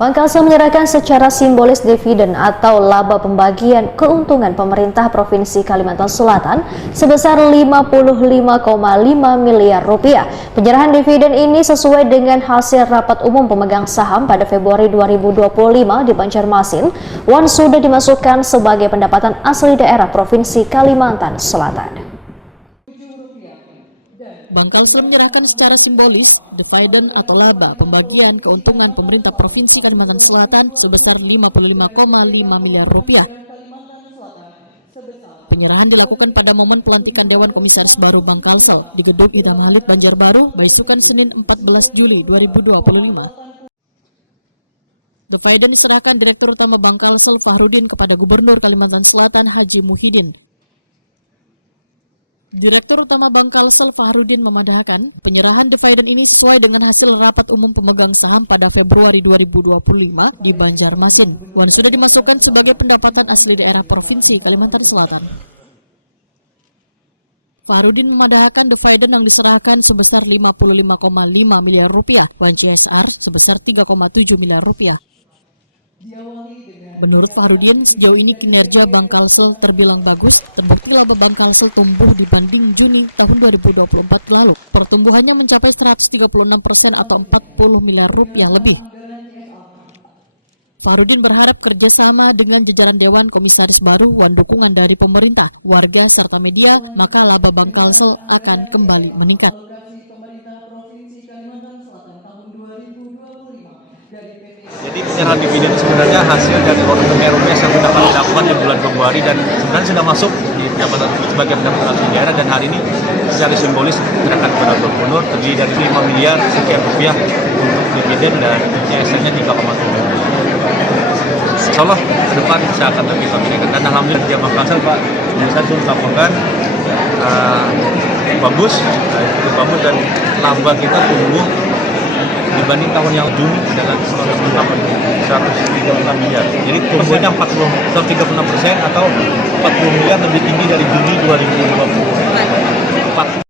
Bank Kalsel menyerahkan secara simbolis dividen atau laba pembagian keuntungan pemerintah Provinsi Kalimantan Selatan sebesar 55,5 miliar rupiah. Penyerahan dividen ini sesuai dengan hasil rapat umum pemegang saham pada Februari 2025 di Banjarmasin, sudah dimasukkan sebagai pendapatan asli daerah Provinsi Kalimantan Selatan. Bank Kalsel menyerahkan secara simbolis dividen atau laba pembagian keuntungan pemerintah Provinsi Kalimantan Selatan sebesar 55,5 miliar rupiah. Penyerahan dilakukan pada momen pelantikan Dewan Komisaris Baru Bank Kalsel di Gedung Idham Halid Banjarbaru, Baisukan Senin 14 Juli 2025. Dividen diserahkan Direktur Utama Bank Kalsel Fahrudin kepada Gubernur Kalimantan Selatan Haji Muhyiddin. Direktur Utama Bank Kalsel Fahrudin memandahkan penyerahan dividen ini sesuai dengan hasil rapat umum pemegang saham pada Februari 2025 di Banjarmasin. Sudah dimasukkan sebagai pendapatan asli daerah Provinsi Kalimantan Selatan. Fahrudin memandahkan dividen yang diserahkan sebesar 55,5 miliar rupiah, CSR sebesar 3,7 miliar rupiah. Menurut Fahrudin, sejauh ini kinerja Bank Kalsel terbilang bagus, terbukti laba Bank Kalsel tumbuh dibanding Juni tahun 2024 lalu. Pertumbuhannya mencapai 136% atau 40 miliar rupiah lebih. Fahrudin berharap kerjasama dengan jajaran Dewan Komisaris Baru, dukungan dari pemerintah, warga, serta media, maka laba Bank Kalsel akan kembali meningkat. Jadi penyerahan dividen sebenarnya hasil dari order rupiah yang kita lakukan di bulan Februari dan sebenarnya sudah masuk di sebagai pendapatan daerah, dan hari ini secara simbolis akan kepada Gubernur terdiri dari 5 miliar sekian rupiah dividen dan CSR-nya 3,7. Insya Allah depan bisa akan lebih bagus, dan alhamdulillah di Bank Kalsel Pak saya sudah lakukan bagus dan laba kita tumbuh dibanding tahun yang Juni dengan 136 miliar. Jadi tumbuhnya 136% atau 40 miliar lebih tinggi dari Juni 2024.